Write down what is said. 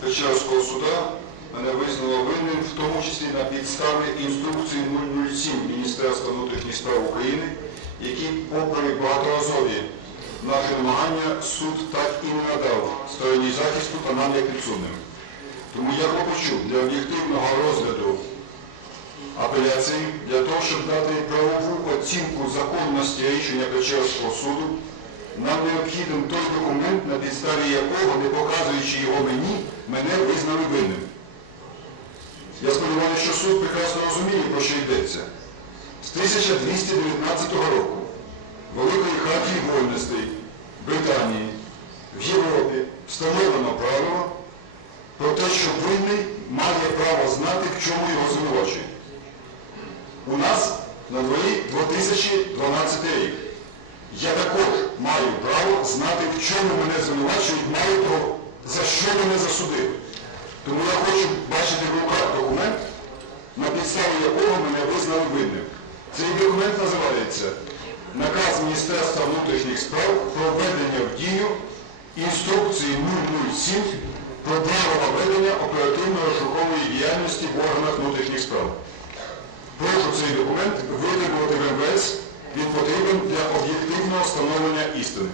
Печерського суда мене визнало винним, в тому числі на підставі інструкції 007 Міністерства внутрішніх справ України, які, попри багаторазові наші намагання, суд так і не надав стороні захисту та нам як підсудним. Тому я клопочу для об'єктивного розгляду апеляції, для того, щоб дати правову оцінку законності рішення Печерського суду, нам необхіден той документ, на підставі якого, не показуючи його мені, мене визнали винним. Я сподіваюся, що суд прекрасно розуміє, про що йдеться. З 1219 року Великої хартії вольностей Британії в Європі встановлено правило про те, що винний має право знати, в чому його звинувачують. У нас на дворі 2012 рік. Я також маю право знати, в чому мене звинувачують, маю право, за що мене засудили. Тому я хочу бачити в руках документ, якого мене визнали винним. Цей документ називається Наказ Міністерства внутрішніх справ про введення в дію інструкції 007 про правила ведення оперативно-розшукової діяльності в органах внутрішніх справ. Прошу цей документ витребувати в МВС, він потрібен для об'єктивного встановлення істини.